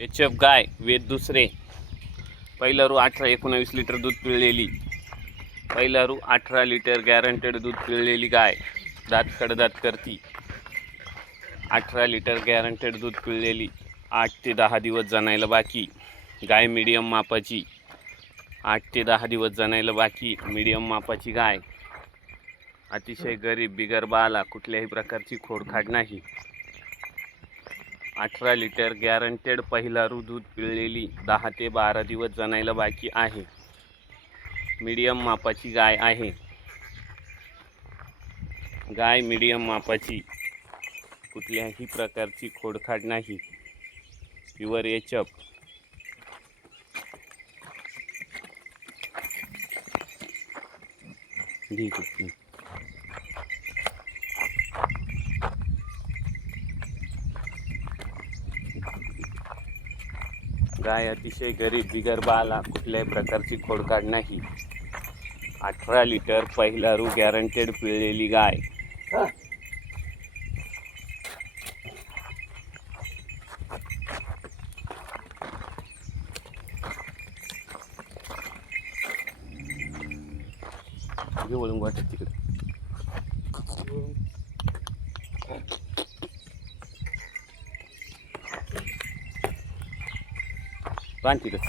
HF गाय वेद दुसरे, पहिला रू 18-19 लिटर दूध पिळलेली, पहिला रू 18 लिटर गॅरंटेड दूध पिळलेली गाय, दात कडदात करती. 18 लिटर गॅरंटेड दूध पिळलेली, 8 ते 10 दिवस जनायला बाकी. गाय मीडियम मापाची, 8 ते 10 दिवस जनायला बाकी, मीडियम मापाची गाय. अतिशय गरीब, बिगर बाला, कुठल्याही प्रकारची खोडखाड नाही. 18 लिटर गॅरंटेड पहिला रू दूध पिळलेली, 10 ते 12 दिवस जनायला बाकी आहे. मीडियम मापाची गाय आहे. गाय मीडियम मापाची, कुठल्याही प्रकारची खोडखाड नाही. Pure HF. गाय अतिशय गरीब, बिगर बाला, कुठल्याही प्रकारची खोडखाड नाही. 18 लिटर पहिला रू गॅरंटेड पिळलेली गाय. वळून वाटत तिकडे बांधतीलच.